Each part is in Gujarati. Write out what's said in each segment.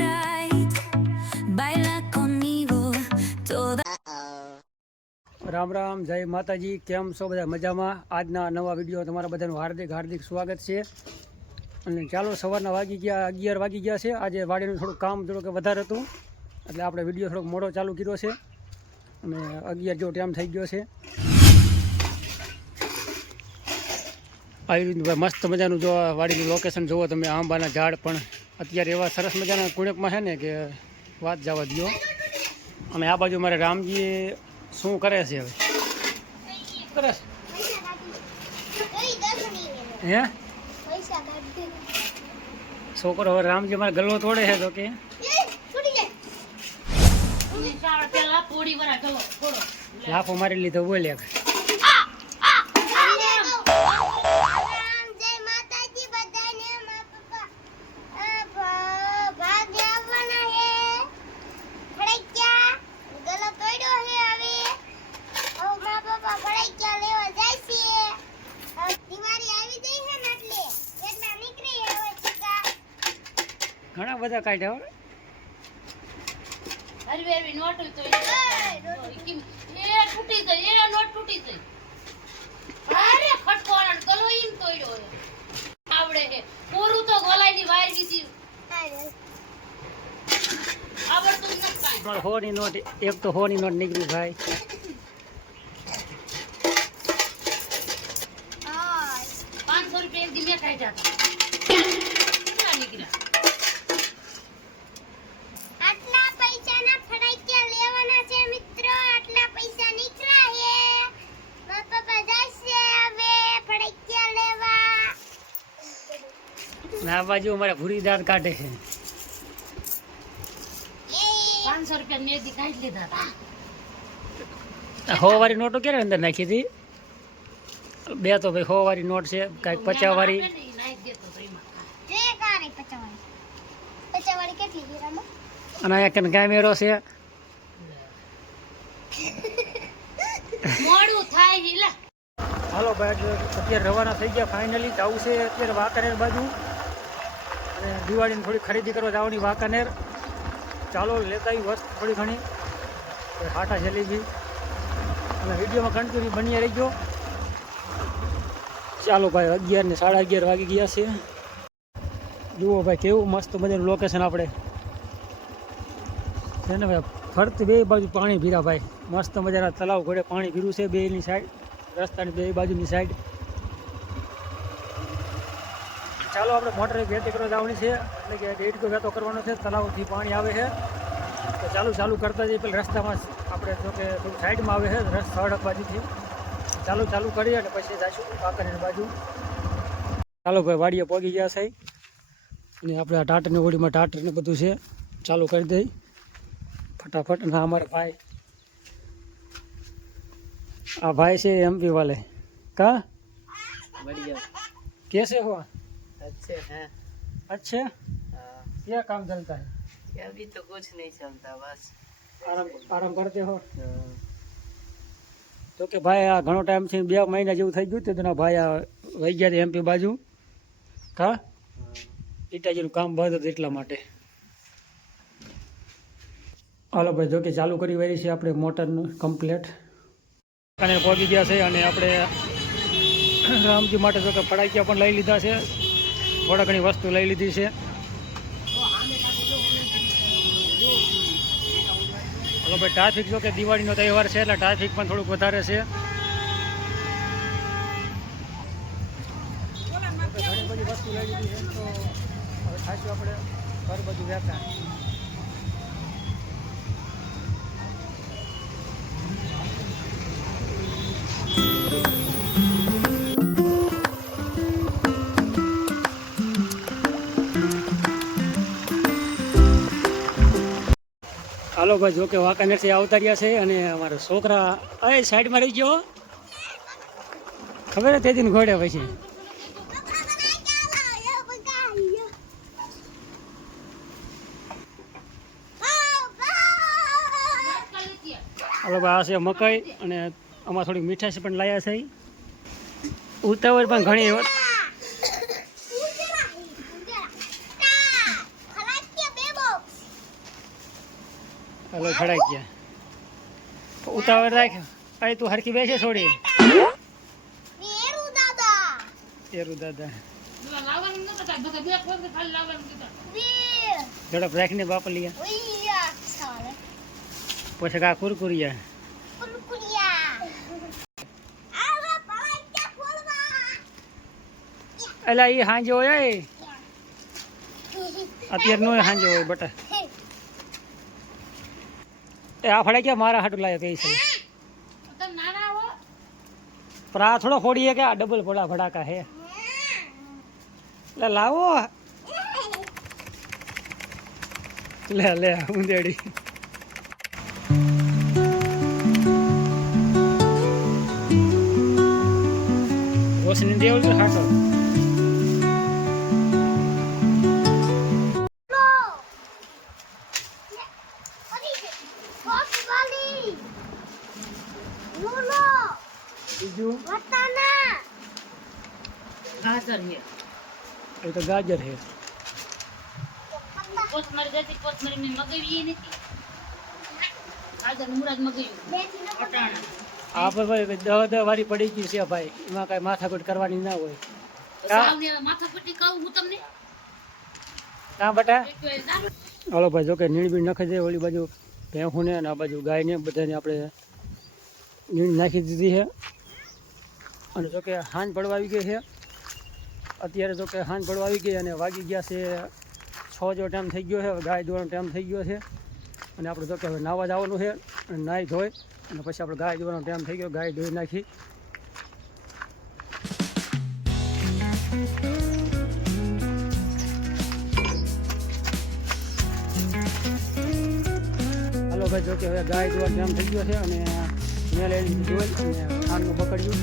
right. Baila conmigo toda. Ram Ram, જય માતાજી. કેમ છો બધા? મજામાં? આજના નવા વિડીયો તમારા બધાનું હાર્દિક હાર્દિક સ્વાગત છે. અને ચાલો, સવારના 11 વાગી ગયા છે. આજે વાડીનું થોડું કામ થોડુંક વધારે હતું, એટલે આપણે વિડીયો થોડોક મોડો ચાલુ કર્યો છે. અને 11 જેવો ટાઈમ થઈ ગયો છે. આવી રીતનું મસ્ત મજાનું જો વાડીનું લોકેશન જુઓ તમે. આંબાના ઝાડ પણ અત્યારે એવા સરસ મજાના કુણકમાં છે ને કે વાત જવા દો. અને આ બાજુ મારે રામજી શું કરે છે? હવે કરે હે છોકરો હવે રામજી મારે ગલ્લો તોડે છે તો કે લાફો મારી લીધો. બોલ્યા ઘણા બધા કાઢ્યા. હોની નોટ, એક તો હોની નોટ નીકળી ભાઈ. આ બાજુ અમારા ભૂરી દાંત કાઢે છે. 500 રૂપિયા મેદી કાઢી લીધા. 100 વાળી નોટો ક્યારે અંદર નાખી હતી? બે તો ભાઈ 100 વાળી નોટ છે, કાંઈક 50 વાળી. અને અહીંયા કને કેમેરો છે. હાલો ભાઈ, અત્યારે રવાના થઈ ગયા. ફાઇનલી જવું છે અત્યારે વાંકાનેર બાજુ, અને દિવાળીની થોડી ખરીદી કરવા જવાની વાંકાનેર. ચાલો, લેતા આવી વસ્તુ થોડી ઘણી, હાટા જલેબી. અને વિડીયોમાં કન્ટિન્યુ બની રહી ગયો. ચાલો ભાઈ, 11 ને 11:30 વાગી ગયા છે. જુઓ ભાઈ કેવું મસ્ત મજાનું લોકેશન આપણે છે ને ભાઈ. ફરતી બે બાજુ પાણી ભીરા ભાઈ. મસ્ત મજાના તલાવ ઘોડે પાણી ભીરું છે બેની સાઈડ, રસ્તાની બે બાજુની સાઈડ. ચાલો, આપણે મોટરે વેતી કરવા જવાની છે, એટલે કે ડેઢકો વેતો કરવાનો છે. તલાવથી પાણી આવે છે તો ચાલુ કરતા જઈએ. પેલા રસ્તામાં આપણે જો કે થોડું સાઈડમાં આવે છે સડક બાજુથી. ચાલુ કરીએ અને પછી જઈશું વાંકાનેર બાજુ. ચાલો ભાઈ, વાડીએ પહોંચી ગયા છે. અને આપણે આ ટાટરની હોડીમાં ટાટરને બધું છે. ચાલુ કરી દઈ ફટાફટ. અને અમારા ભાઈ, આ ભાઈ છે MP वाले का बढ़िया कैसे हो? अच्छे हैं। अच्छे क्या काम चलता है? अभी तो कुछ नहीं चलता, बस आराम करते हो? તો કે ભાઈ આ ઘણો ટાઈમથી 2 મહિના જેવું થઈ ગયું હતું. ભાઈ આ વહી ગયા MP બાજુ. કા ઈટાજીનું કામ બંધ હતું એટલા માટે. હાલો ભાઈ, જો કે ચાલુ કરી વળી છે આપણે મોટરનું કમ્પ્લેટ. અને પહોંચી ગયા છે. અને આપણે રામજી માટે જો કે ફડાકીયા પણ લઈ લીધા છે, થોડા ઘણી વસ્તુ લઈ લીધી છે. હાલો ભાઈ, ટ્રાફિક જો કે દિવાળીનો તહેવાર છે એટલે ટ્રાફિક પણ થોડુંક વધારે છે. ઘણી બધી વસ્તુ લઈ લીધી છે તો હવે ખાશું આપણે ઘર બધું વેચાણ. હાલો ભાઈ, જો કે વાંકાનેરથી આવતા રહ્યા છે. અને અમારા છોકરા એ સાઈડમાં રહી ગયો, ખબર તે દિન ઘોડે પછી. હાલો ભાઈ, આ છે મકાઈ. અને આમાં થોડીક મીઠાશ પણ લાયા છે. ઉતાવળ પણ ઘણી હાલો ખડાઈ ગયા ઉતાવળ રાખ અરે તું હરખી બેસે છોડી એરું દાદા લાવવાનું નતો કાંઈ, બધા બે ફોન ખાલી લાવવાનું કીધા. ઝડપ રાખીને બાપ લીયા પછી કા કુરકુરિયા એલા એ હાંજે હોય એ અત્યારે નો હાંજે હોય બટા એ આ ફળે ક્યાં મારા હાટું લાવ્યો કઈ છે તમે નાના હો. પણ આ થોડો ફોડીએ કે આ ડબલ ફોડા ફડાકા હે લે લાવો લે લે ઊંધેડી રોશની દેવલ તો હાટો બીજું ગાજર હે. એ તો ગાજર હે કોથમરી જતી, કોથમરી મેં મગાવી એ નથી. ગાજર મુરાદ મગાવ્યું. અટાણા. આ પર ભાઈ 10 વારી પડી ગઈ છે ભાઈ એમાં કઈ માથાકૂટ કરવાની ના હોય સાવને માથાપટ્ટી કહું હું તમને. ના બટા એક વાર દારૂ. હાલો ભાઈ જો કે નીણ બીણ નખી દે ઓલી બાજુ ભેંસુને અને આ બાજુ ગાયને બધાને આપણે નીણ નાખી દીધી છે અને જો કે હાંજ પડવા આવી ગઈ છે અત્યારે જો કે હાંજ પડવા આવી ગઈ અને વાગી ગયા છે 6 જેવો ટાઈમ થઈ ગયો છે હવે ગાય દોવાનો ટાઈમ થઈ ગયો છે અને આપણે જો કે હવે નાહવા જવાનું છે અને નાહી ધોઈ અને પછી આપણે ગાય દોવાનો ટાઈમ થઈ ગયો ગાય ધોઈ નાખી હાલો ભાઈ જો કે હવે ગાય દોવાનો ટાઈમ થઈ ગયો છે અને મેં લઈ ધોઈ અને ખાંડનું પકડ્યું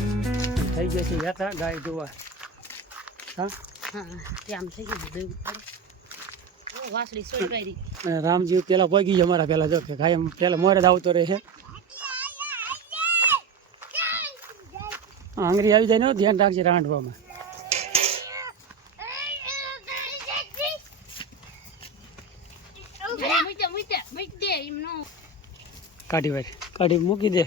થઈ ગયા છે વેતા ગાય ધોવા હા હા આમ થઈ ગયું દેવું પડે. વાસળી સોય કરી. અને રામજી પેલા પગી ગયા અમારા પેલા જો કે ગાય પેલા મોરે જ આવતો રહે છે આંગળી આવી જાય ને ધ્યાન રાખજે રાંધવામાં મૂકી દે એમ નો. કાઢી મૂકી દે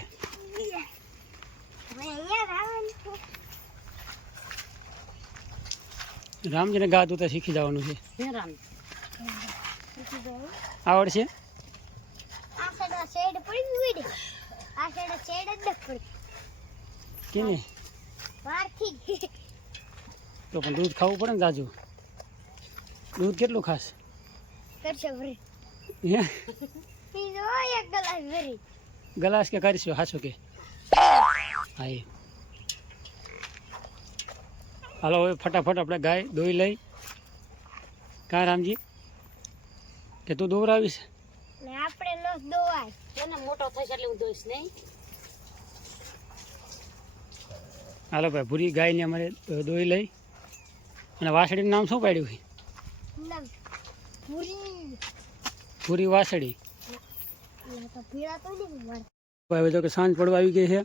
રામજીને ગાતું તો શીખી જવાનું છે હે રામ. આવડશે કે નહીં તો પણ દૂધ ખાવું પડે ને જાજુ દૂધ કેટલું ખાસ હે ગલાસ કે કરીશું હાચો કે હા એ હાલો હવે ફટાફટ આપણે ગાય દોઈ લઈ કાં રામજી કે તું દોવરાવીશ એને મોટો થશે એટલે હું દોઈશ નહીં. હાલો ભાઈ ભૂરી ગાયને અમારે દોઈ લઈ અને વાસળીનું નામ શું પાડ્યું છે ભૂરી વાસળી હવે જો કે સાંજ પડવા આવી ગઈ છે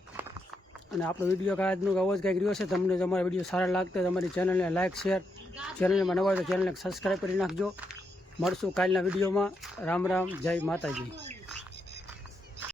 અને આપણો વિડીયો આજનો અવાજ કંઈક રહ્યો છે તમને તમારા વિડીયો સારા લાગતા તમારી ચેનલને લાઇક શેર ચેનલમાં નવા હોય તો ચેનલને સબસ્ક્રાઈબ કરી નાખજો મળશું કાલના વિડીયોમાં રામ રામ જય માતાજી.